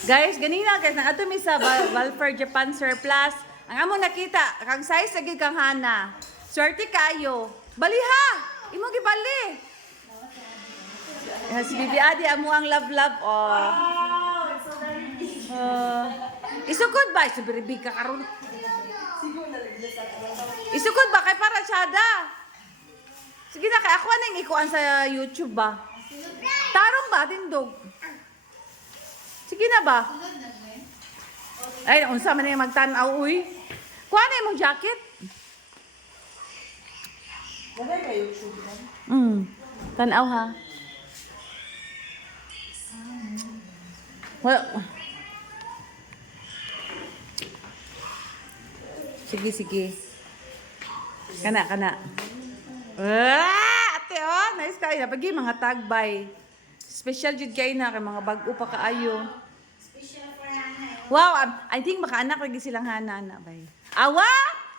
Guys, ganina guys, nang ato mi sa Valfer Japan Surplus. Ang amo nakita, kang size lagi kang hana. Swerte kayo. Baliha! Imo gibali. Si Bibi Adi amo ang love. Oh. Isukod ba? Subiribig ka karon. Isukod ba kay para syada? Sige na kay ako anong ikuan sa YouTube ba? Tarong ba tindog? Sige na ba? Ay, unsa man yung magtanaw, uy. Kuha na yung jacket. Wala ka YouTube na? Tanaw ha. Wala. Sige. Kana. Ate, oh. Nice kayo. Napagi mga tagbay. Special jud kayo na kay mga bag-o pa kaayo. Special for Hana. Wow, I think makaanak lagi silang hana na bay. Awa!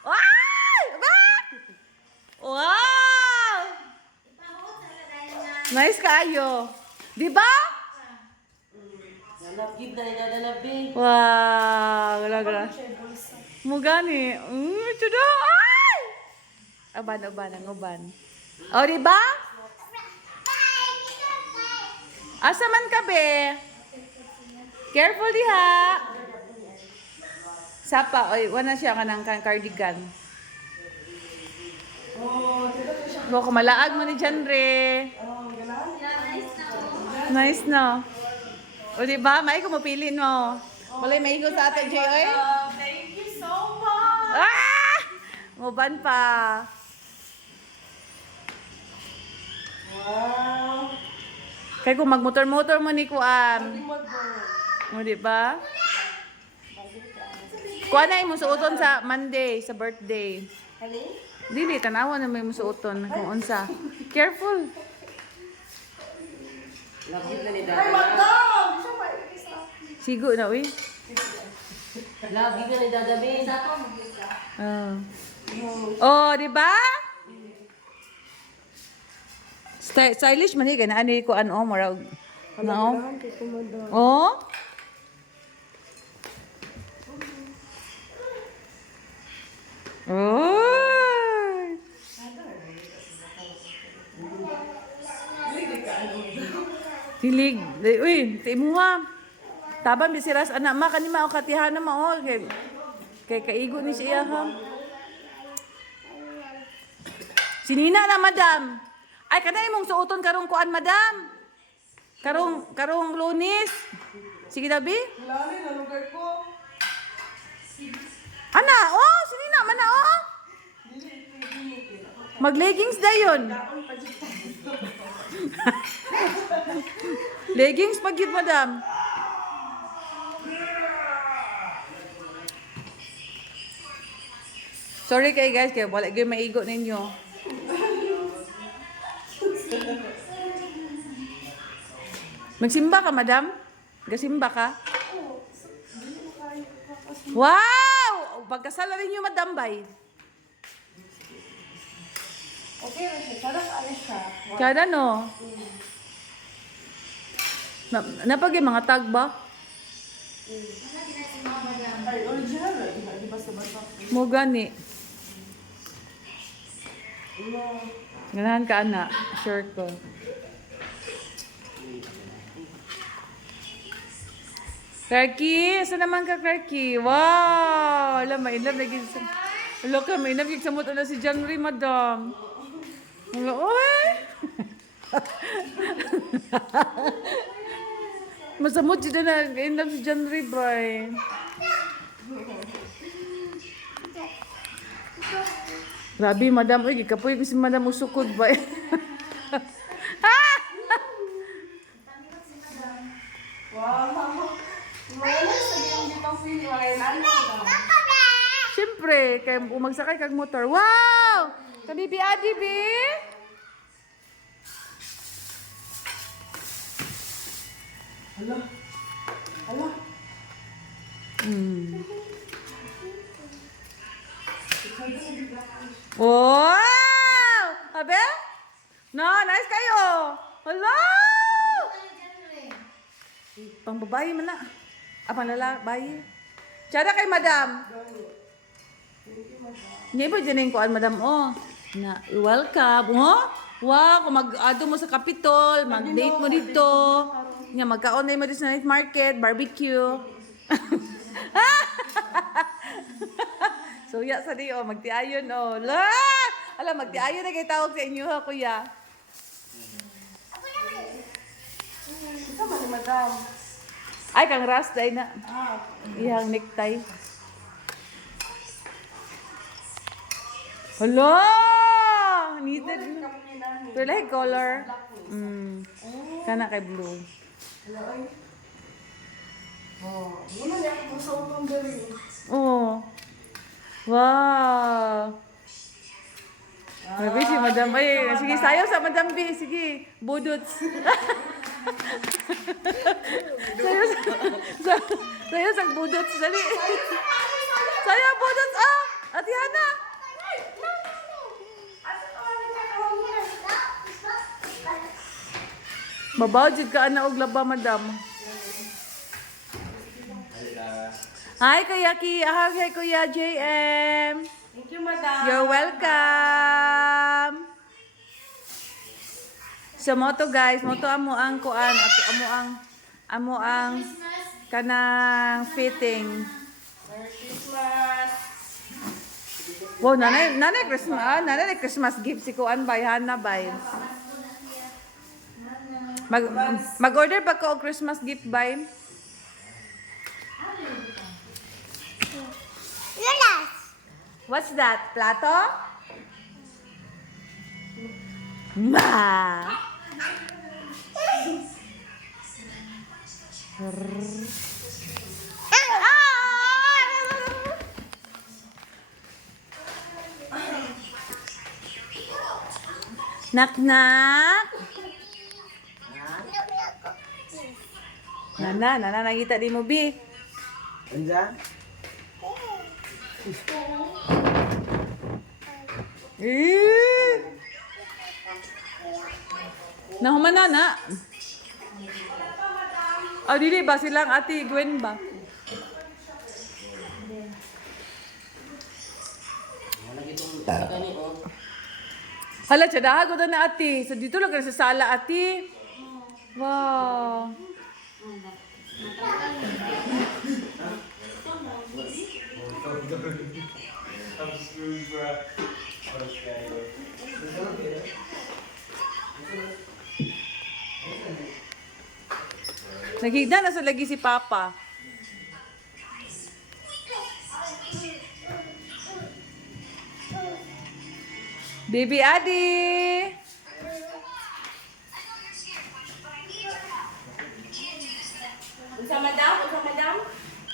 Wow! Ba! Wow! Ipahuot sa dahil na Nice kayo. Di ba? Nalabgid na idadalabi. Wow, gala. Mugani. Tudo. Ay! Aban, ang uban. O, di ba? Asa man ka, be? Careful diha. Sapa, oy, wala siya kanang cardigan. Mo ko malaag mo ni Janre. Nice no. O di ba? May kumapili no. Walay maigo sa atin, Jay, oy. Thank you so much. Ah! Muban pa. Wow. Kaya kung magmotor-motor mo ni Kuan. O di ba? Kuan na yung musuoton sa Monday, sa birthday. Kali? Dili, tanawa na may musuoton kung unsa. Careful. Labgid na ni Ay, dadalabi. madam! Sigo na, uy. Labgid na ni dadalabi. Oh, di ba? Stylish man ni ani ko ano murag. No. Oh. Oh. Tilig. Uy, timuha. Taban bisiras anak ma kanima o katihan na mao kay kaigo ni siya ha. Sinina na madam. Ay kanay imong suoton karong kuan madam. Karong Lunes. Sige dabi. Lali na lugar ko. Ana, oh, sinina man na oh. Mag-leggings dayon. Leggings pag yun, madam. Sorry kay guys, kaya wala kayo maigo ninyo. Magsimba ka, madam? Gasimba ka? Wow! Pagkasala rin yung madam, bay. Okay, sarap alis siya. Kada no? Napag yung mga tag ba? Ay, original na. Di ba sa basa? Mo gani. Ganahan ka, anak. Sure ko. Clarky! Saan naman ka, Clarky? Wow! Alam, mainlove lagi sa... Alam ka, mainlove lagi sa moto na si John Ray, madam. Wala, oy! Masamot dito na in-love si John Ray, Brian. Grabe, madam. Uy, kapoy ko si madam usukod ba? Wow. Wala sa yung di pang pili. Siyempre, kaya umagsakay kag motor. Wow! Kabibi Adi, bi? Hala. Hala. Wow! Abe? No, nice kayo. Hello! Pang babae man na. Ah, malala, bayi. Tsada kay madam. Hindi ba dyan yung kuan, madam? Oh, na, welcome. Oh, wow, kung mag-ado mo sa Capitol, mag-date mo dito. Nga, magkaon na mo dito sa night market, barbecue. So, ya sa di, oh, magtiayon, oh. La! Alam, magtiayon na kayo tawag sa inyo, ha, kuya. Ito man ni madam. Ay, kang ras, day na. Ah, Iyang necktie. Hala! Needed. kamu ni nani. Pero like color. Kana kay blue. Hello, ay. Oh, muna niya ako sa utong dali. Oh. Wow. Grabe si Madam. Ay, sige, sayo sa Madam B. Sige, budots. sayo sa budots. Dali. Sayo, budots. Ah, Ate Hana. Babaw, jud ka ana og laba, Madam. Hi, Kuya Ki. Hi, Kuya JM. Thank you, madam. You're welcome. So moto guys, moto amo ang kuan at amo ang kanang fitting. Merry Christmas. Wow, nanay Christmas gift si kuan bay Hana bay. Mag-order ba ko og Christmas gift bay? What's that? Plato? Ma. Nak nak. Nana, nakita di mo bi. Andiyan? Nahuman na. Oh, dili ba silang Ate Gwen ba? Hala, tsadaha ko na ate. So, dito lang ka sa sala, ate. Wow. Nagigda na sa lagi si Papa. Baby Adi!